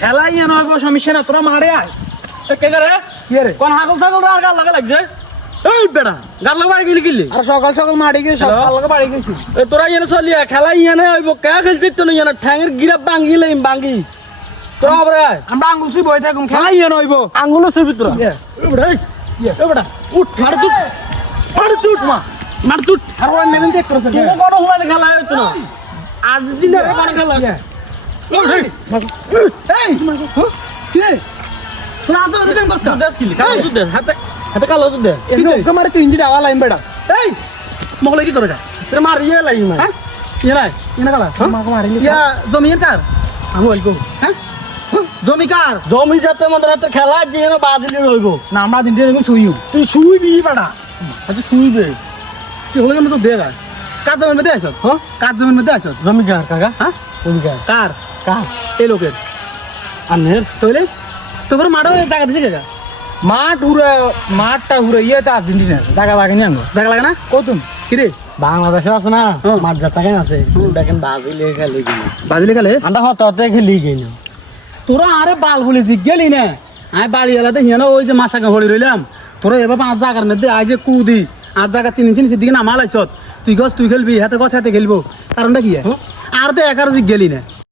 খেলাই এনে হইব সমস্যা না, তোরা মারে আয়। কে করে কি রে কোন হাগল ছাগল আর গাল লাগা লাগছে এই বেটা গাল লাগা গেলি গেলি আর সকাল সকাল মারি গিয়ে সকাল লাগে বাড়ি গেছি। তোরা এনে চলিয়া খেলা ইয়ানে হইব কে খেলতে তো ইয়ানে ঠ্যাঙের গিরা ভাঙি লইম ভাঙি তোরা আবার আয় আমরা আঙ্গুল ছুই বই থাকুম খেলা ইয়ানে হইব আঙ্গুলো ছবি তোরা এই বেটা এই বেটা উঠ মার তুই উঠ মার তুই আর ওরা মেদিন চেক করছে তুই কোন হুলানে খেলা হইতো না আজ দিনে কোন খেলা এই কি রে তোরা তো রিটার্ন করছ দেশ কিলি কালো তুই দে হাতে হাতে কালো তুই দে এমনি ওকে মারে তিন জিটা আওয়া লাইন বেড়া এই মগলে কি করে যা তোর মার ইয়ে লাগি না হ্যাঁ ইয়ে নাই এনে কালা আমাকে মারি ইয়া জমির কার আমি বলবো হ্যাঁ জমি কার জমি যাতে আমাদের হাতে খেলা যে না বাজলি রইব না আমরা দিন দিন ছুইও তুই শুইবি বেটা আচ্ছা শুইবে কি হলো কেন তো দে গা কাজ জমির মধ্যে আইছ হ্যাঁ কাজ জমির মধ্যে আইছ জমি কার কাকা হ্যাঁ জমি কার কার কার এই লোকের আনের তাহলে তোর মাঠও এই জায়গা দিছে কে মাঠটা হুরে ইয়ে তো আর্জেন্টিনা টাকা লাগেনি আঙ্গো জায়গা লাগে না কতুন কি রে বাংলাদেশে আছে না হ্যাঁ। মাঠ যাত্রা কেন আছে দেখেন বাজিলে খেলে গেল বাজিলে গেলে আমরা হতে খেলি গেল তোরা আরে বাল বলে জিজ্ঞেলি না আমি বাড়ি এলাতে হিয়া না ওই যে মাছাকে হলি রইলাম তোরা এবার 5 জায়গার মধ্যে আজ যে কুদি 8 জায়গা 3 ইঞ্চি নিচের দিকে নামালাইছত তুই গছ তুই খেলবি হাতে গছ হাতে খেলবো কারণটা কি আর তো একার জিজ্ঞেলি না